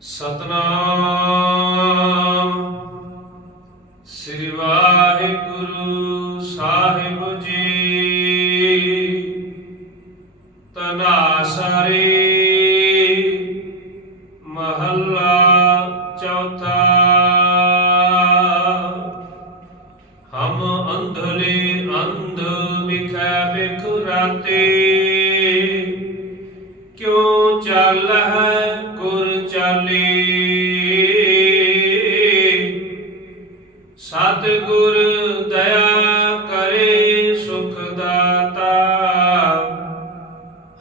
ਸਤਨਾਮ। ਸ੍ਰੀ ਵਾਹਿਗੁਰੂ ਸਾਹਿਬ ਜੀ। ਤਨਾਸਰੀ ਮਹੱਲਾ ਚੌਥਾ। ਹਮ ਅੰਧਲੇ ਅੰਧ ਵਿਖੈ ਬਿਖਰਾਤੇ। ਕਿਉ ਚਾਲਹਿ ਸਤ ਦਇਆ ਕਰੇ ਸੁਖ ਦਾਤਾ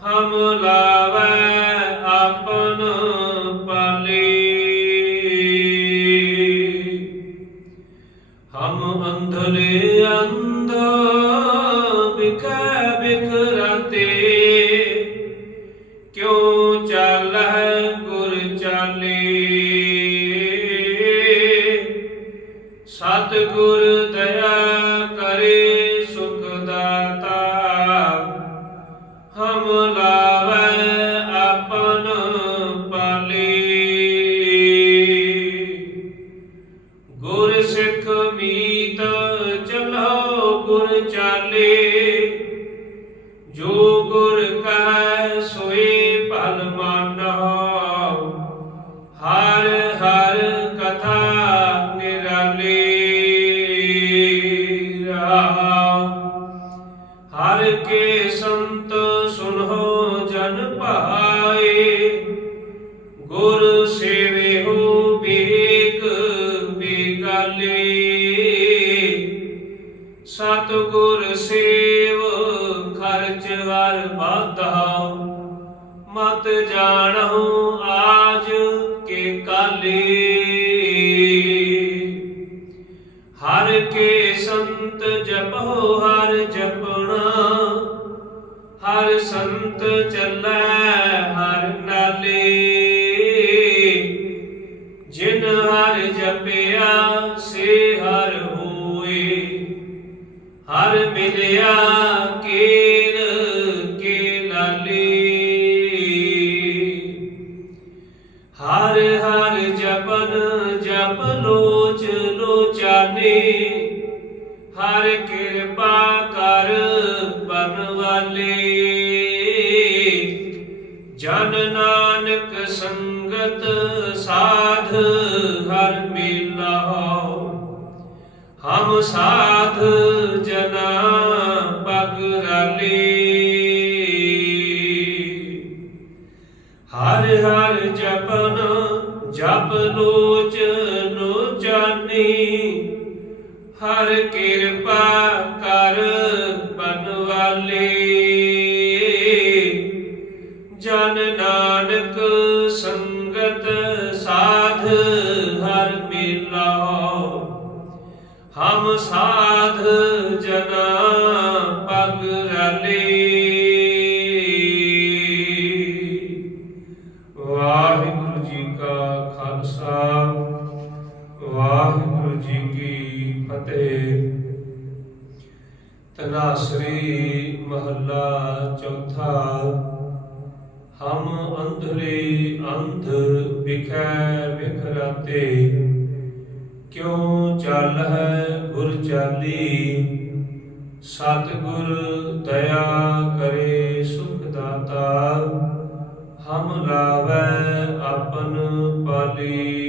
ਹਮ ਲਾਵੈ ਆਪਨ ਪਾਲੀ। ਹਮ ਅੰਧਲੇ ਸਤ ਗੁਰ ਦਇਆ ਕਰੇ ਸੁਖ ਦਾਤਾ। ਹਮ ਲਾਵੈ ਆਪਨ ਪਾਲੀ। ਗੁਰ ਸਿੱਖ ਮੀਤ ਗੁਰ ਸੇਵਿਓ ਬੇਗ ਬੇਗਾਲੇ। ਸਤ ਗੁਰ ਸੇਵ ਖਰਚ ਵਰ ਬਾਧਾ ਮਤ ਜਾਣਹੁ ਆਜ ਕੇ ਕਾਲੇ। ਹਰ ਕੇ ਸੰਤ ਜਪੋ ਹਰ ਜਪਣਾ। ਹਰ ਸੰਤ ਚੱਲੈ, ਹਰ ਨਾਲੇ। ਹਰ ਮਿਲਿਆ ਕੇਲ ਕੇ ਲਾਲੇ ਹਰ ਹਰ ਜਪਨ ਜਪ ਲੋਚ ਲੋਚਾਨੇ। ਹਰ ਕਿਰਪਾ ਕਰ ਬਨ ਵਾਲੇ। ਜਨ ਨਾਨਕ ਸੰਗਤ ਸਾਧ ਹਰ ਮੇਲਾ ਹਮ ਸਾਧ ਰਲੀ ਹਰ ਹਰ ਜਪਨ, ਜਪ ਲੋਚ ਲੋਚਾਨੀ ਹਰ ਕਿਰਪਾ ਕਰ ਬਨ ਵਾਲੇ। ਜਨ ਨਾਨਕ ਸੰਗਤ ਸਾਧ ਹਰ ਮਿਲਾ। ਹਮ ਸਾਧ ਵਾਹਿਗੁਰੂ ਜੀ ਕੀ ਫਤਿਹ। ਤਨਾਸਰੀ ਮਹੱਲਾ ਚੌਥਾ। ਹਮ ਅੰਧਲੇ ਅੰਧ ਵਿਖੈ ਵਿਖਰਾਤੇ। ਕਿਉ ਚੱਲ ਹੈ ਗੁਰ ਚਾਲੀ ਸਤ ਦਇਆ ਕਰੇ ਸੁਖ ਦਾਤਾ। ਹਮ ਲਾਵੈ ਆਪਨ ਪਾਲੀ।